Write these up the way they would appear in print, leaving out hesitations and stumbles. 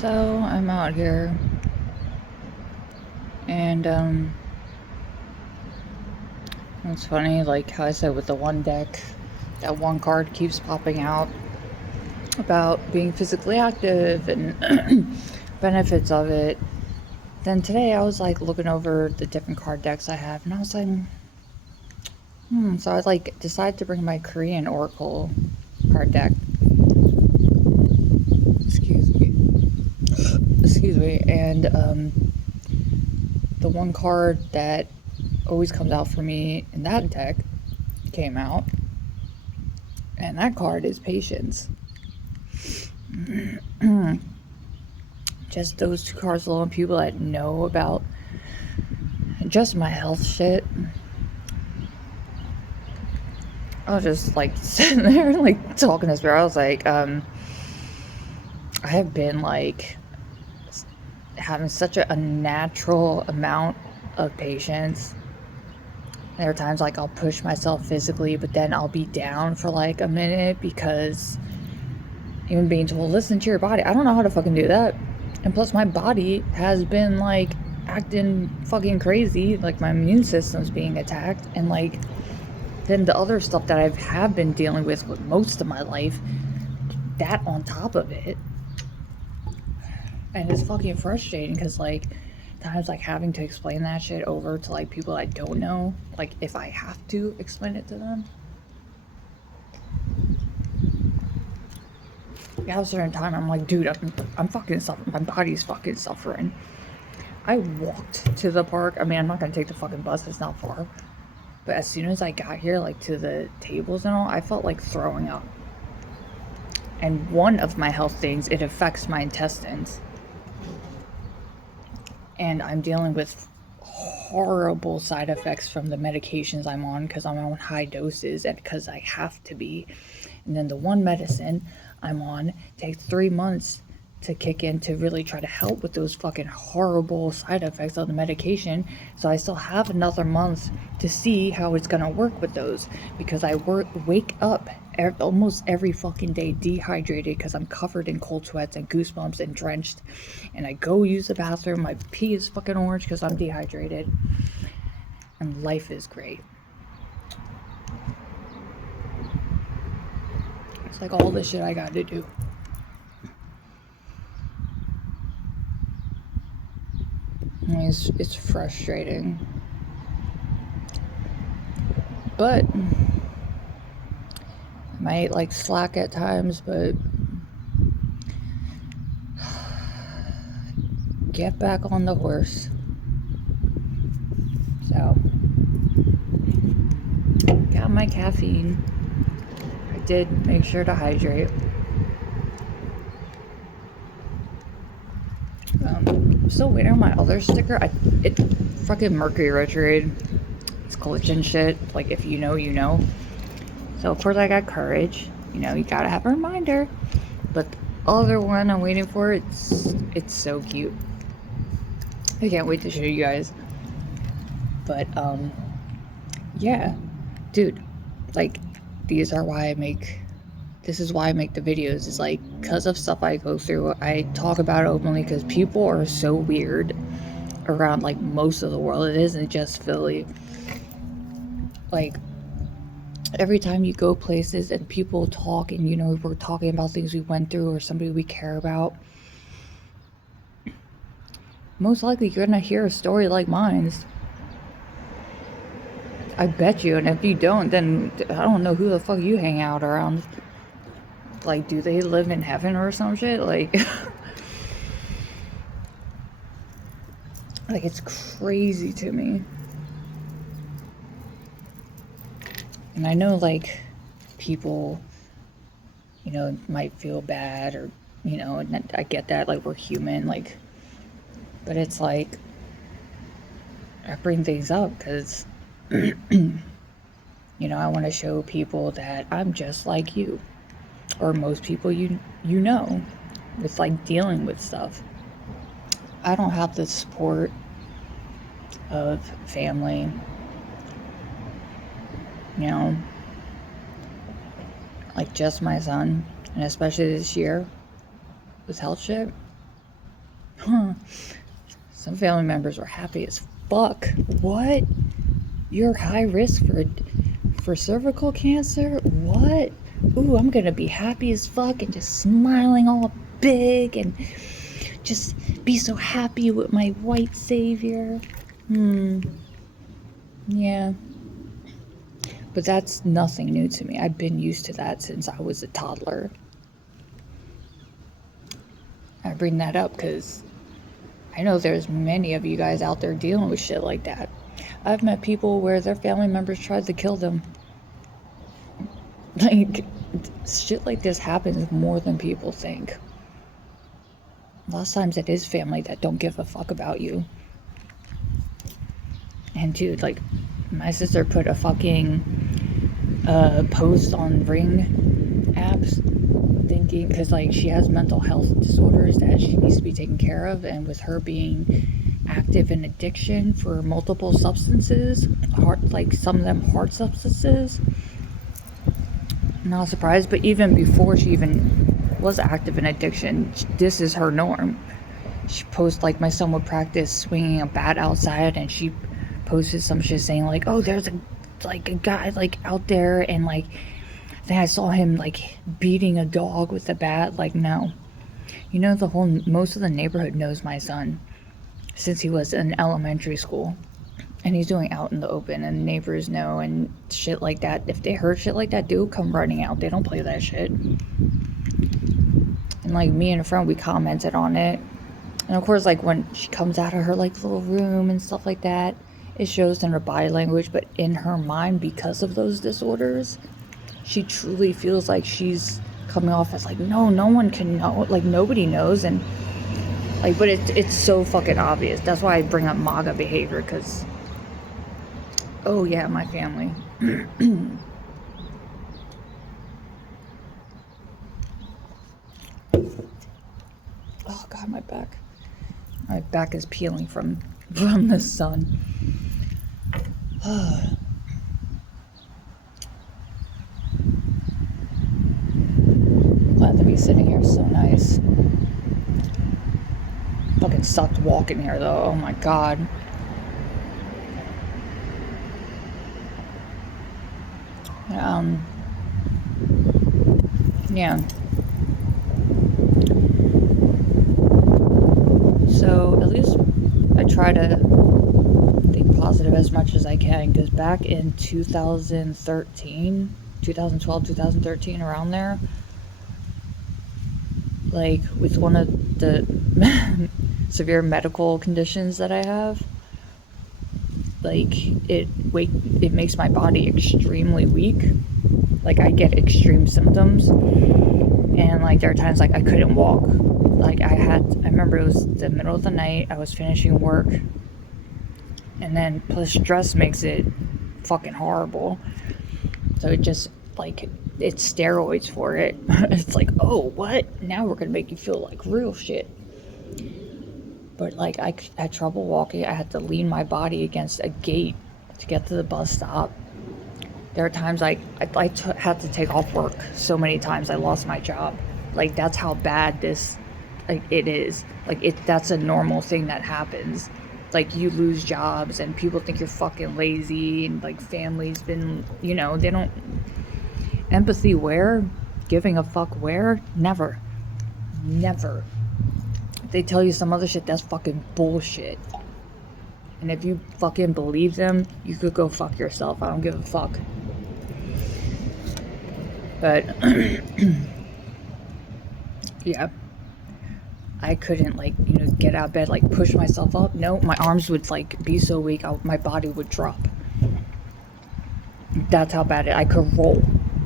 So I'm out here, and it's funny, like how I said with the one deck, that one card keeps popping out about being physically active and benefits of it. Then today I was like looking over the different card decks I have, and I was like, So I like decided to bring my Korean Oracle card deck. Excuse me. Excuse me, and the one card that always comes out for me in that deck came out, and that card is patience. Just those two cards alone, people that know about just my health shit. I was just like sitting there, like talking to Spirit. I was like, I have been like having such a unnatural amount of patience. There are times like I'll push myself physically, but then I'll be down for like a minute because even being told, listen to your body. I don't know how to fucking do that. And plus, my body has been like acting fucking crazy. Like my immune system's being attacked, and like then the other stuff that I have been dealing with most of my life, that on top of it. And it's fucking frustrating because like times like having to explain that shit over to like people I don't know, like if I have to explain it to them. At a certain time, I'm like, dude, I'm fucking suffering. My body's fucking suffering. I walked to the park. I mean, I'm not gonna take the fucking bus. It's not far. But as soon as I got here, like to the tables and all, I felt like throwing up. And one of my health things, it affects my intestines. And I'm dealing with horrible side effects from the medications I'm on because I'm on high doses and because I have to be. And then the one medicine I'm on takes 3 months to kick in to really try to help with those fucking horrible side effects of the medication. So I still have another month to see how it's gonna work with those because I wake up almost every fucking day dehydrated because I'm covered in cold sweats and goosebumps and drenched. And I go use the bathroom. My pee is fucking orange because I'm dehydrated. And life is great. It's like all the shit I got to do. It's frustrating. But I might like slack at times, but get back on the horse. So, got my caffeine. I did make sure to hydrate. I'm still waiting on my other sticker. It fucking Mercury retrograde. It's glitching shit. Like if you know, you know. So of course I got courage. You know, you gotta have a reminder. But the other one I'm waiting for, it's so cute. I can't wait to show you guys. But yeah, dude, like these are why I make. This is why I make the videos. It's like because of stuff I go through. I talk about it openly because people are so weird around like most of the world. It isn't just Philly. Like every time you go places and people talk and you know we're talking about things we went through or somebody we care about, most likely you're gonna hear a story like mine. I bet you. And if you don't, then I don't know who the fuck you hang out around. Like, do they live in heaven or some shit? Like, like it's crazy to me. And I know, like, people, you know, might feel bad or, you know, and I get that, like, we're human, like, but it's like, I bring things up because, you know, I want to show people that I'm just like you, or most people you know, with, like, dealing with stuff. I don't have the support of family, you know, like just my son, and especially this year with health shit, Some family members were happy as fuck. What? You're high risk for cervical cancer? What? Ooh, I'm gonna be happy as fuck and just smiling all big and just be so happy with my white savior. Yeah. But that's nothing new to me. I've been used to that since I was a toddler. I bring that up because I know there's many of you guys out there dealing with shit like that. I've met people where their family members tried to kill them. Like, shit like this happens more than people think. Lots of times it is family that don't give a fuck about you. And dude, like, my sister put a fucking post on Ring apps thinking, because like she has mental health disorders that she needs to be taken care of, and with her being active in addiction for multiple substances, like some of them hard substances, not surprised. But even before she even was active in addiction, this is her norm. She posts like, my son would practice swinging a bat outside, and she posted some shit saying like, oh, there's a guy like out there, and like then I saw him like beating a dog with a bat. Like, no, you know, most of the neighborhood knows my son since he was in elementary school, and he's doing out in the open, and neighbors know and shit like that. If they heard shit like that, dude, come running out. They don't play that shit. And like me and a friend, we commented on it, and of course, like when she comes out of her like little room and stuff like that, it shows in her body language. But in her mind, because of those disorders, she truly feels like she's coming off as like, no one can know, like nobody knows. And like, but it's so fucking obvious. That's why I bring up MAGA behavior, because oh yeah, my family. Oh god, my back is peeling from the sun. Glad to be sitting here. So nice. Fucking sucked walking here though. Oh my god. Yeah. So at least I try to think positive as much as I can, because back in 2013, 2012, 2013, around there, like with one of the severe medical conditions that I have, like it makes my body extremely weak. Like I get extreme symptoms, and like there are times like I couldn't walk. Like I remember it was the middle of the night, I was finishing work, and then plus stress makes it fucking horrible. So it just like, it's steroids for it. It's like, oh, what? Now we're gonna make you feel like real shit. But like I had trouble walking. I had to lean my body against a gate to get to the bus stop. There are times like had to take off work so many times I lost my job. Like that's how bad this, like it is. Like that's a normal thing that happens. Like you lose jobs and people think you're fucking lazy, and like families been, you know, they don't empathy where, giving a fuck where, never. If they tell you some other shit, that's fucking bullshit. And if you fucking believe them, you could go fuck yourself. I don't give a fuck. But yeah, I couldn't like, you know, get out of bed, like push myself up. No, my arms would like be so weak, my body would drop. That's how bad I could roll.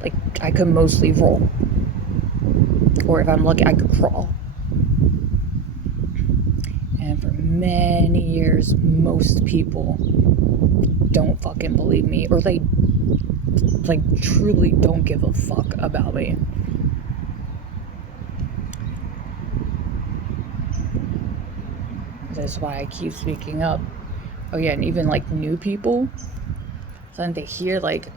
Like I could mostly roll, or if I'm lucky, I could crawl. And for many years, most people don't fucking believe me, or they like truly don't give a fuck about me. That's why I keep speaking up. Oh yeah, and even like new people, then they hear like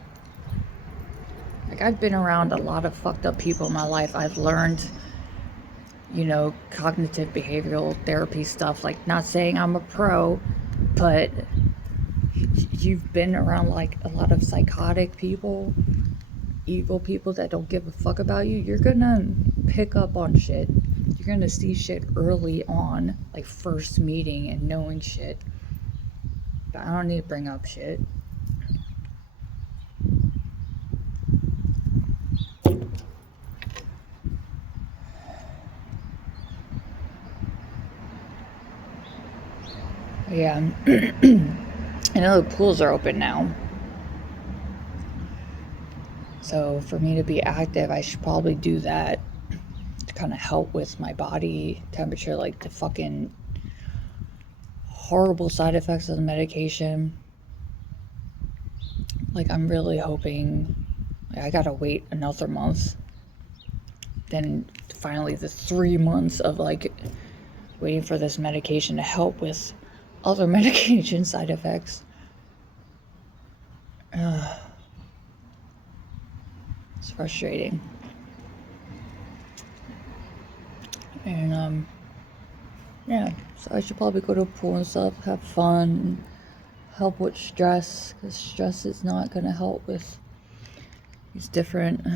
I've been around a lot of fucked up people in my life. I've learned cognitive behavioral therapy stuff. Like, not saying I'm a pro, but you've been around like a lot of psychotic people, evil people that don't give a fuck about you. You're gonna pick up on shit. You're gonna see shit early on, like first meeting and knowing shit. But I don't need to bring up shit. Yeah. I know the pools are open now. So for me to be active, I should probably do that to kind of help with my body temperature, like the fucking horrible side effects of the medication. Like, I'm really hoping I gotta wait another month. Then finally the 3 months of like waiting for this medication to help with other medication side effects. It's frustrating. And yeah, so I should probably go to a pool and stuff, have fun, help with stress, because stress is not going to help with these different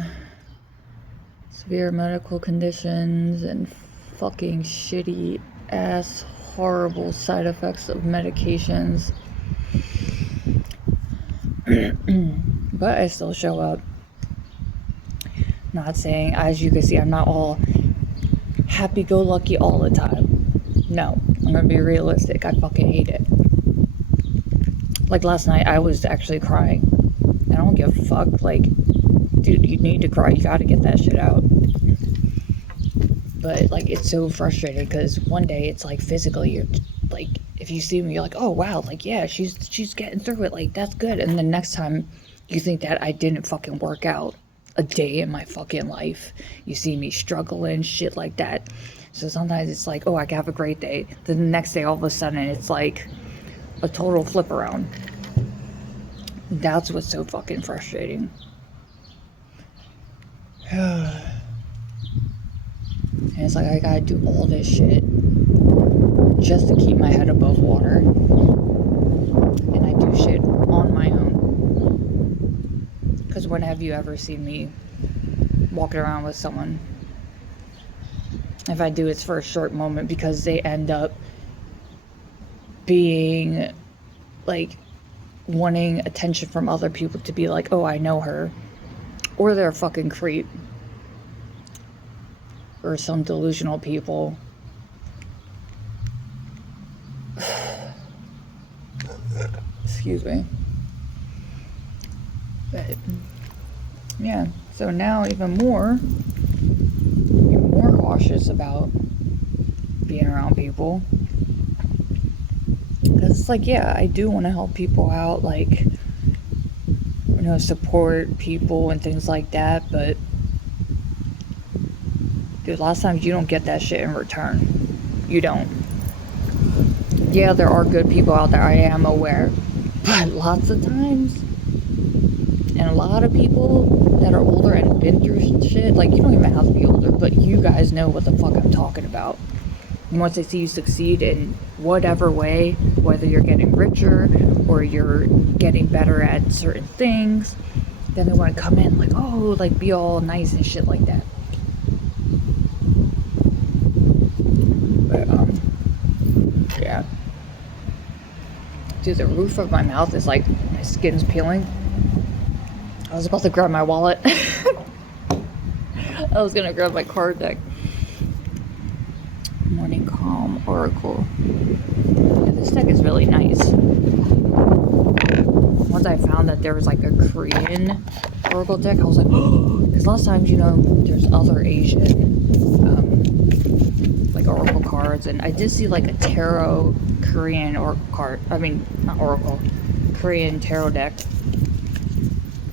severe medical conditions and fucking shitty ass horrible side effects of medications. But I still show up. Not saying, as you can see, I'm not all happy-go-lucky all the time. No, I'm gonna be realistic. I fucking hate it. Like last night, I was actually crying. I don't give a fuck. Like, dude, you need to cry. You gotta get that shit out. But like, it's so frustrating because one day it's like physically, you're like, if you see me, you're like, oh wow, like yeah, she's getting through it. Like that's good. And the next time you think that I didn't fucking work out a day in my fucking life, you see me struggling, shit like that. So sometimes it's like, oh, I can have a great day. Then the next day, all of a sudden, it's like a total flip around. That's what's so fucking frustrating. And it's like I gotta do all this shit just to keep my head above water. And I do shit on my own. Because when have you ever seen me walking around with someone? If I do, it's for a short moment because they end up being like wanting attention from other people to be like, oh, I know her. Or they're a fucking creep. Or some delusional people. Excuse me. But yeah, so now even more cautious about being around people. Because it's like, yeah, I do want to help people out, like, support people and things like that, but dude, a lot of times you don't get that shit in return. You don't. Yeah, there are good people out there, I am aware, but lots of times, and a lot of people that are older and been through shit, like, you don't even have to be older, but you guys know what the fuck I'm talking about. And once they see you succeed in whatever way, whether you're getting richer or you're getting better at certain things, then they want to come in like, oh, like be all nice and shit like that. But yeah. Dude, the roof of my mouth is like, my skin's peeling. I was about to grab my wallet. I was gonna grab my card deck. Morning Calm Oracle. Yeah, this deck is really nice. Once I found that there was like a Korean Oracle deck, I was like, oh, because lots of times, there's other Asian like Oracle cards, and I did see like a tarot Korean Oracle card. I mean, not Oracle, Korean tarot deck.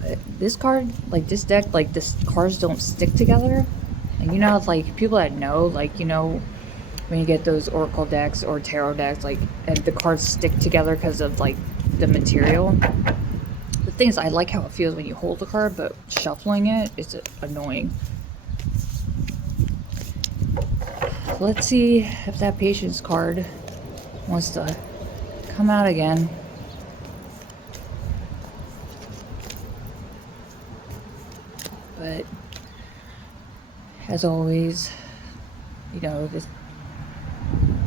But this card, like this deck, like this cards don't stick together. And it's like people that know, like, when you get those Oracle decks or tarot decks, like, and the cards stick together because of like the material. The thing is, I like how it feels when you hold the card, but shuffling it is annoying. let's see if that patience card wants to come out again. But as always, you know, just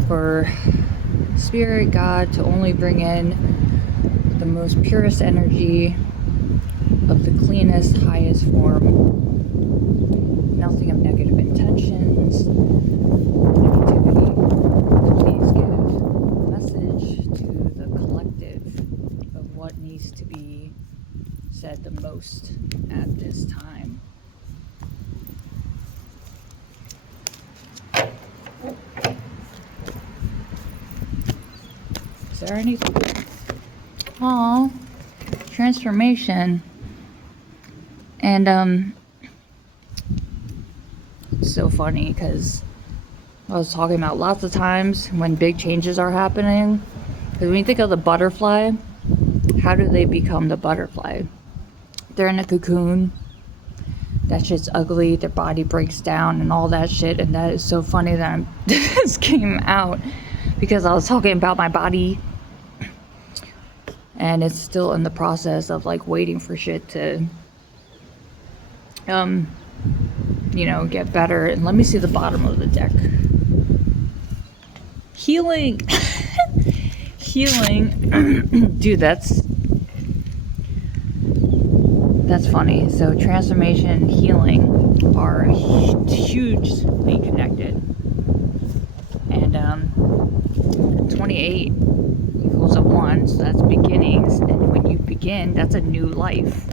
for Spirit, God, to only bring in the most purest energy of the cleanest, highest form. Nothing of negative intentions, negativity. Please give a message to the collective of what needs to be said the most at this time. Is there anything? Aw, transformation. And it's so funny because I was talking about lots of times when big changes are happening. Because when you think of the butterfly, how do they become the butterfly? They're in a cocoon. That shit's ugly. Their body breaks down and all that shit. And that is so funny that this came out because I was talking about my body. And it's still in the process of like waiting for shit to, you know, get better. And let me see the bottom of the deck. Healing. Healing. Dude, that's funny. So transformation and healing are hugely connected. And 28 equals a 1, so that's beginnings. And when you begin, that's a new life.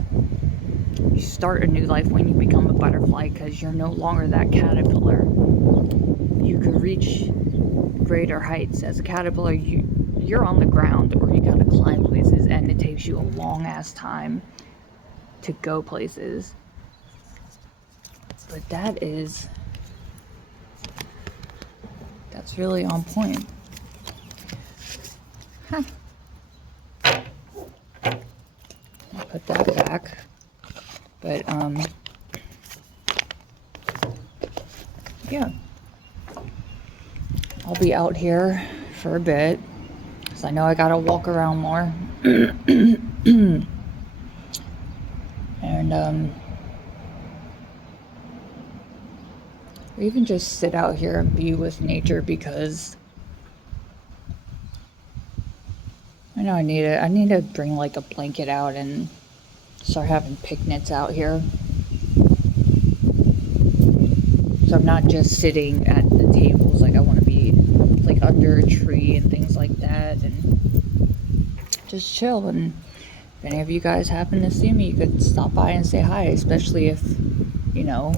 You start a new life when you become a butterfly because you're no longer that caterpillar. You can reach greater heights. As a caterpillar, you're on the ground or you gotta climb places, and it takes you a long ass time to go places. But that's really on point. Huh. I'll put that back. But yeah, I'll be out here for a bit because I know I gotta walk around more. And or even just sit out here and be with nature, because I know I need it. I need to bring like a blanket out and start having picnics out here. So I'm not just sitting at the tables. Like I want to be like under a tree and things like that, and just chill. And if any of you guys happen to see me, you could stop by and say hi, especially if, you know,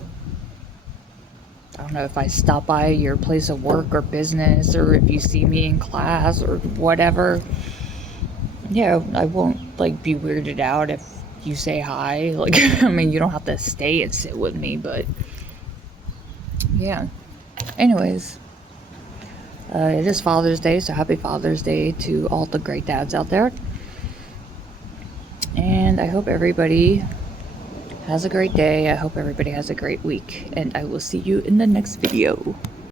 I don't know, if I stop by your place of work or business, or if you see me in class or whatever. Yeah, I won't like be weirded out if you say hi. Like, I mean, you don't have to stay and sit with me, but yeah. Anyways, it is Father's Day, so happy Father's Day to all the great dads out there. And I hope everybody has a great day. I hope everybody has a great week, and I will see you in the next video.